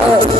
up.